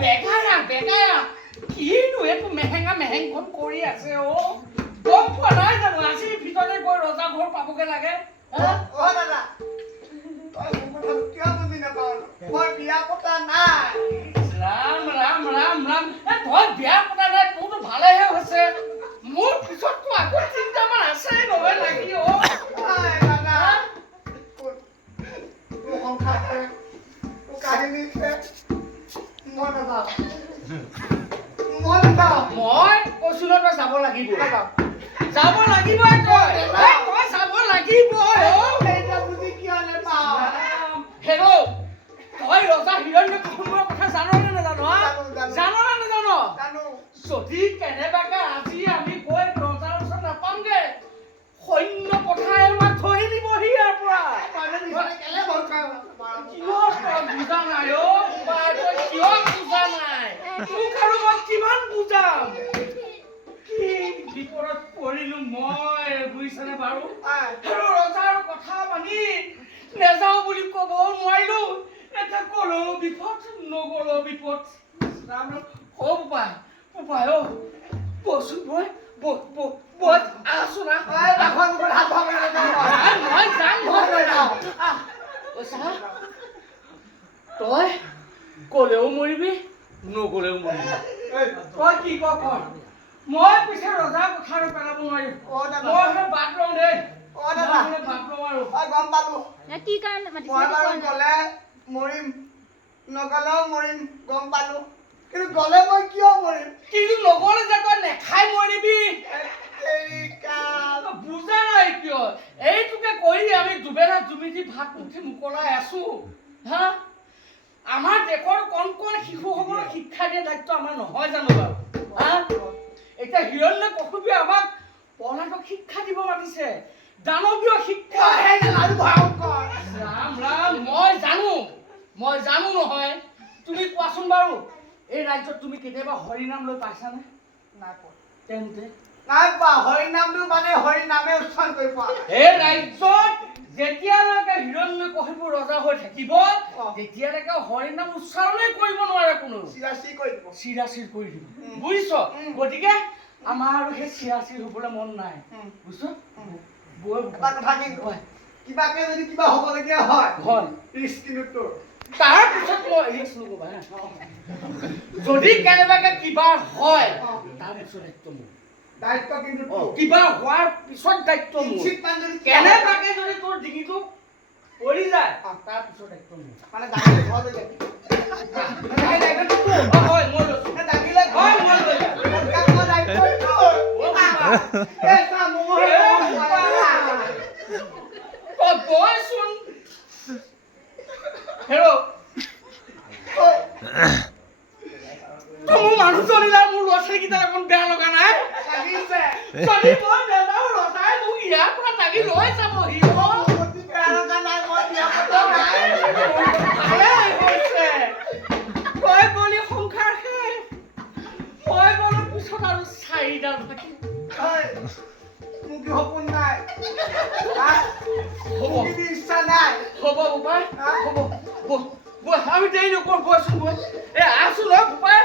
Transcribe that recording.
বেগায়া কিনো একো মেহেংখন কৰি আছে গম পোৱা নাই জানো আজি ভিতৰতে গৈ ৰজা ঘৰ পাবগে লাগে দাদা তই মোৰ কথা কিয় বুজি নাপাৱ মই বিয়া পতা নাই ৰাম তই বিয়া পতা নাই তোৰতো ভালেহে হৈছে মোৰ পিছততো আকৌ চিন্তামান আছে নহয় লাগি দাদা তোৰ সংসাৰতে তোৰ কাহিনী মই নাযাওঁ মই কৈছো ন তই যাব লাগিব যাব লাগিবই তই যাব লাগিবই বুজি কিয় নাপাৱ হেৰৌ তই ৰজা হিৰণ্যকশিপুৰৰ কথা জান নে নাজান যদি কেনেবাকে আজি আমি গৈ ৰজাৰ ওচৰত নাপামগে সৈন্য পঠাই আমাক ধৰি নিবহি ইয়াৰ পৰা বুজা নাই কিয় বুজা নাই তোক আৰু মই কিমান বুজাম কি বিপদত পৰিলো মই বুজিছানে বাৰু আৰু ৰজাৰ কথা মানি নেযাওঁ বুলি ক'ব নোৱাৰিলো এটা গ'লেও বিপদ নগ'লেও বিপদ বোপাই বচোন মই আছো না মই যাম তই গ'লেও মৰিবি নগ'লেও মৰিবি তই কি ক মই পিছে ৰজাৰ কথা আৰু পেলাব নোৱাৰিম মই বাট লওঁ দেই বাট লওঁ আৰু গম পালো কি কাৰণে গ'লে মৰিম নগ'লেও মৰিম গম পালো কিন্তু গ'লে মই কিয় মৰিম কিন্তু নগ'লে যে তই নেখাই মৰিবি বুজা নাই কিয় এইটোকে কৰি আমি দুবেলা দুমিটি ভাত মুঠি মোকলাই আছো হা আমাৰ দেশৰ কণ শিশুসকলক শিক্ষা দিয়া দায়িত্ব আমাৰ নহয় জানো বাৰু হা এতিয়া হিৰণ্যকশিপুৰে আমাক পঢ়াটোক শিক্ষা দিব মাতিছে দানৱীয় শিক্ষা ৰাম মই জানো নহয় তুমি কোৱাচোন বাৰু এই ৰাজ্যত তুমি কেতিয়াবা হৰিনাম লৈ পাইছানে নাই পোৱা তেন্তে নাই পোৱা হৰিনামটো মানে হৰিনামে উচ্চাৰণ কৰি পোৱা এই ৰাজ্যত যেতিয়ালৈকে হিৰণ্যকশিপুৰ ৰজা হৈ থাকিব তেতিয়ালৈকে হৰিনাম উচ্চাৰণে কৰিব নোৱাৰে কোনো চিৰাচিৰ কৰি দিব বুজিছ গতিকে আমাৰ আৰু সেই চিৰাচিৰ হ'বলৈ মন নাই বুজিছ কিবাকে যদি কিবা হ'বলগীয়া হয় ৰিস্ক কিন্তু তোৰ তাৰপিছত মই ৰিস্ক নকবা যদি কেনেবাকে কিবা হয় তাৰপিছত দায়িত্ব মোৰ দায়িত্ব কিন্তু কিবা হোৱাৰ পিছত দায়িত্ব মোৰ কেনেবাকে যদি তোৰ ডিঙিটো পৰি যায় তাৰপিছত দায়িত্ব মোৰ মানে দায়িত্ব ঘৰ লৈ যাবি হয় মই লৈছো দাগিলে হয় মই লৈ যাম দায়িত্ব তোৰ বয়চোন হেৰৌ মোৰ মানুহজনীলা মোৰ ল'ৰা ছোৱালীকেইটাৰ অকণ বেয়া লগা নাই যদি মই নেযাওঁ ৰজাই মোক ইয়াৰ পৰা দাগি লৈ যাবহি তই গলি সংসাৰ শেষ মই গলো পিছত আৰু চাৰিডাল থাকিম মোক সপোন নাই ইচ্ছা নাই হ'ব বোপাই হ'ব আমি দেৰি নকৰোঁ বৈচোন বৈ আছো ন বোপাই